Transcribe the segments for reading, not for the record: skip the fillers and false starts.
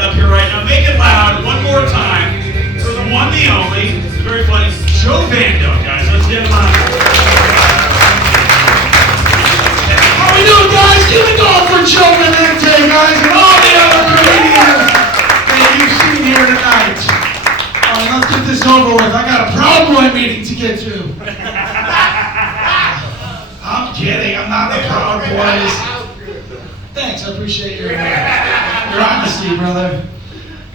right up here right now. Make it loud one more time for the one, the only, the very funny Bando, guys. Let's get him on. How we doing, guys? Keep it going for Bando, guys, and all the other comedians that you've seen here tonight. Let's get this over with. I got a Proud Boy meeting to get to. I'm kidding. I'm not the Proud Boys. Thanks. I appreciate your honesty, brother.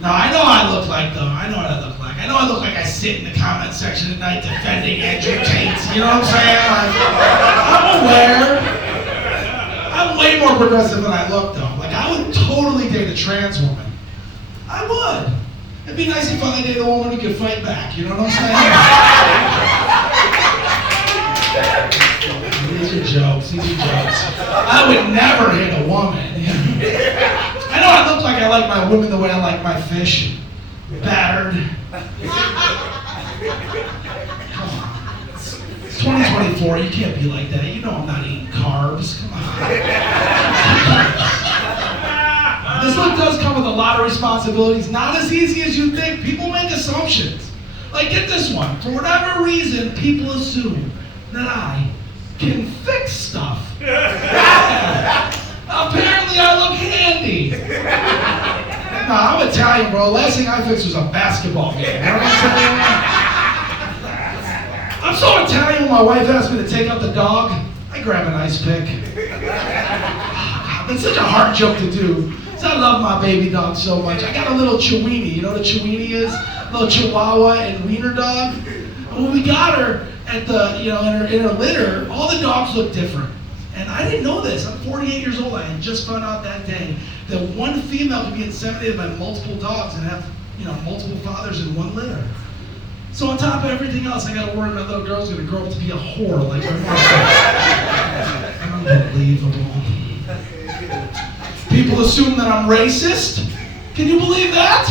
No, I know I look like, though. I know what I look like. I know I look like I sit in the comment section at night defending Andrew Tate. You know what I'm saying? I'm aware. I'm way more progressive than I look, though. Like, I would totally date a trans woman. I would. It'd be nice if I dated a woman who could fight back. You know what I'm saying? These are jokes. I would never hit a woman. I know I look like I like my women the way I like my fish. Battered. Come on. It's 2024. You can't be like that. You know I'm not eating carbs. Come on. This look does come with a lot of responsibilities. Not as easy as you think. People make assumptions. Like, get this one. For whatever reason, people assume that I can fix stuff. Yeah. Apparently I look handy. Nah, I'm Italian, bro. Last thing I fixed was a basketball game. You know what I'm saying? I'm so Italian when my wife asked me to take out the dog, I grab an ice pick. That's such a hard joke to do. I love my baby dog so much. I got a little Chiweenie. You know what a Chiweenie is? A little Chihuahua and wiener dog. And when we got her at the, in her litter, all the dogs look different. And I didn't know this. I'm 48 years old. I had just found out that day that one female can be inseminated by multiple dogs and have, multiple fathers in one litter. So on top of everything else, I got to worry my little girl's going to grow up to be a whore like her mother. Unbelievable. People assume that I'm racist. Can you believe that?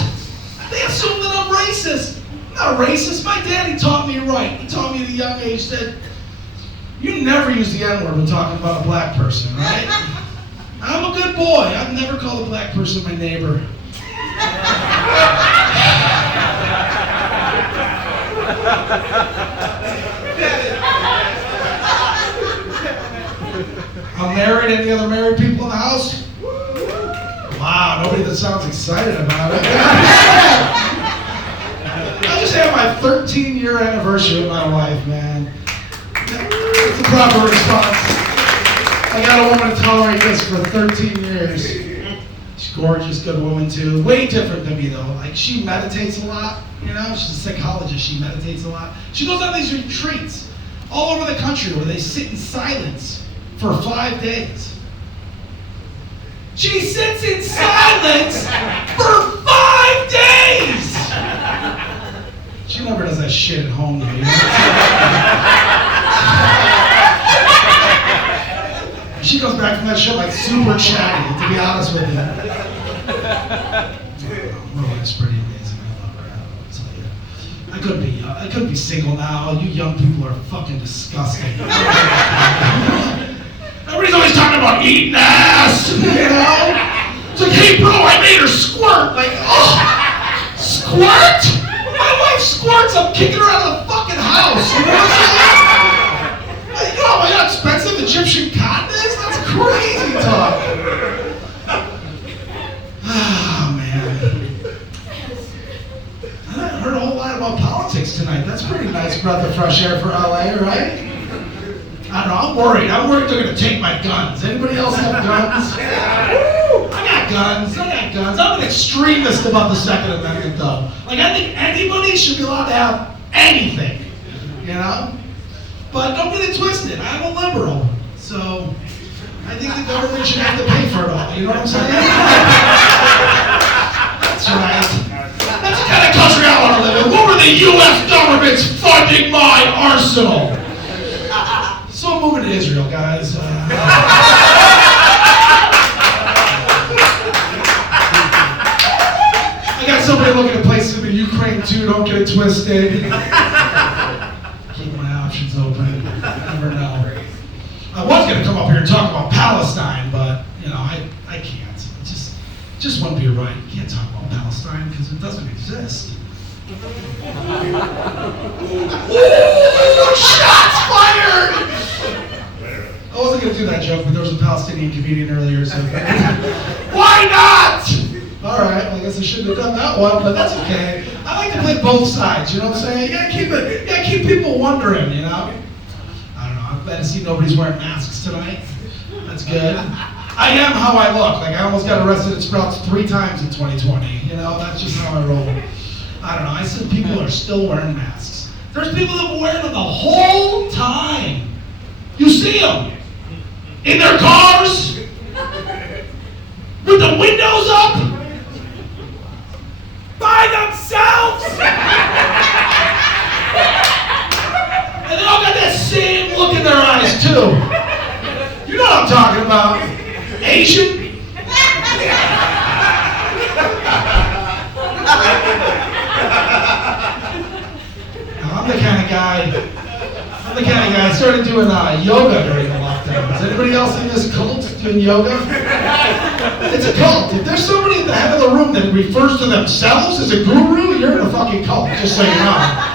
They assume that I'm racist. I'm not racist. My daddy taught me right. He taught me at a young age that you never use the N-word when talking about a black person, right? I'm a good boy. I've never called a black person my neighbor. I'm married. Any other married people in the house? Wow, nobody that sounds excited about it. I just had my 13-year anniversary with my wife, man. That's the proper response. I got a woman to tolerate this for 13 years. She's gorgeous, good woman too. Way different than me though. Like, she meditates a lot, she's a psychologist, she meditates a lot. She goes on these retreats all over the country where they sit in silence for 5 days. She sits in silence for 5 days! She never does that shit at home though, She comes back from that show like super chatty, to be honest with you. Rowan's pretty amazing. I love her. I'll tell you. I couldn't be single now. You young people are fucking disgusting. Everybody's always talking about eating ass, It's like, hey bro, I made her squirt. Like, oh, squirt? My wife squirts, I'm kicking her out of the fucking house. You know what I'm saying? You know how expensive Egyptian cotton is? That's crazy talk. Ah, man. I heard a whole lot about politics tonight. That's a pretty nice breath of fresh air for LA, right? I don't know, I'm worried they're gonna take my guns. Anybody else have guns? Woo! I got guns. I'm an extremist about the Second Amendment though. Like, I think anybody should be allowed to have anything, But don't get it twisted, I'm a liberal. So, I think the government should have to pay for it all, you know what I'm saying? That's right. That's the kind of country I want to live in. What were the U.S. government's funding my arsenal? So I'm moving to Israel, guys. I got somebody looking at places in Ukraine too, don't get it twisted. Keep my options open, you never know. I was going to come up here and talk about Palestine, but, I can't. Just one beer, right? You can't talk about Palestine because it doesn't exist. Ooh, shots fired! I wasn't going to do that joke, but there was a Palestinian comedian earlier, so why not? All right, well, I guess I shouldn't have done that one, but that's okay. I like to play both sides, you know what I'm saying? You gotta keep people wondering, you know? I don't know, I'm glad to see nobody's wearing masks tonight. That's good. I am how I look. Like, I almost got arrested at Sprouts 3 times in 2020. You know, that's just how I roll. I don't know, I said people are still wearing masks. There's people that were wearing them the whole time. You see them in their cars with the windows up by themselves. And they all got that same look in their eyes too. You know what I'm talking about. Asian? I'm the kind of guy I started doing yoga during the lockdown. Is anybody else in this cult doing yoga? It's a cult. If there's somebody at the head of the room that refers to themselves as a guru, you're in a fucking cult, just so you know.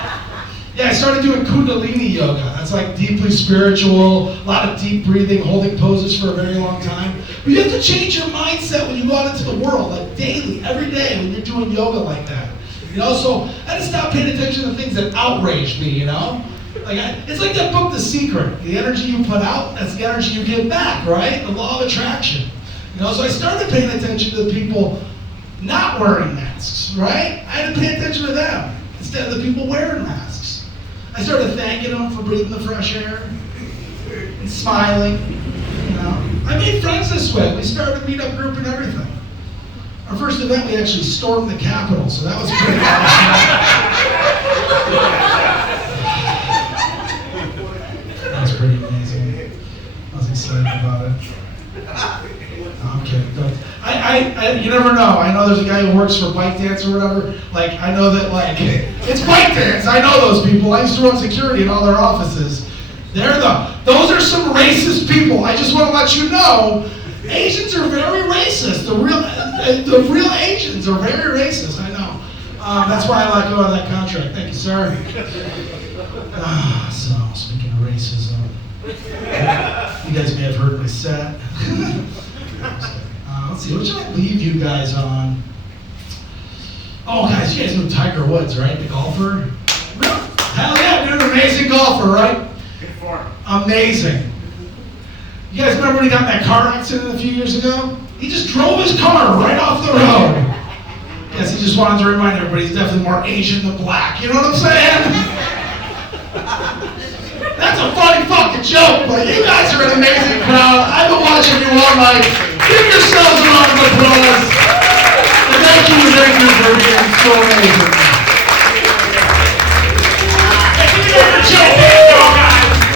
Yeah, I started doing Kundalini yoga. That's like deeply spiritual, a lot of deep breathing, holding poses for a very long time. But you have to change your mindset when you go out into the world, like daily, every day when you're doing yoga like that. You know, so I had to stop paying attention to things that outrage me, you know? It's like that book, The Secret. The energy you put out, that's the energy you get back, right? The law of attraction. You know, so I started paying attention to the people not wearing masks, right? I had to pay attention to them instead of the people wearing masks. I started thanking them for breathing the fresh air and smiling, you know. I made friends this way. We started a meetup group and everything. Our first event, we actually stormed the Capitol, so that was pretty awesome. That was pretty amazing. I was excited about it. No, I'm kidding. You never know. I know there's a guy who works for Bike Dance or whatever. Like, I know that, like, it's Bike Dance. I know those people. I used to run security in all their offices. Those are some racist people. I just want to let you know, Asians are very racist. The real Asians are very racist. I know. That's why I let go of that contract. Thank you, sir. So, speaking of racism, you guys may have heard my set. Let's see, what should I leave you guys on? Oh, guys, you guys know Tiger Woods, right? The golfer? Hell yeah, dude, amazing golfer, right? Good form. Amazing. You guys remember when he got in that car accident a few years ago? He just drove his car right off the road. Guess he just wanted to remind everybody he's definitely more Asian than black. You know what I'm saying? That's a funny fucking joke, but you guys are an amazing crowd. I've been watching you all night. Give yourselves a round of applause. And thank you for being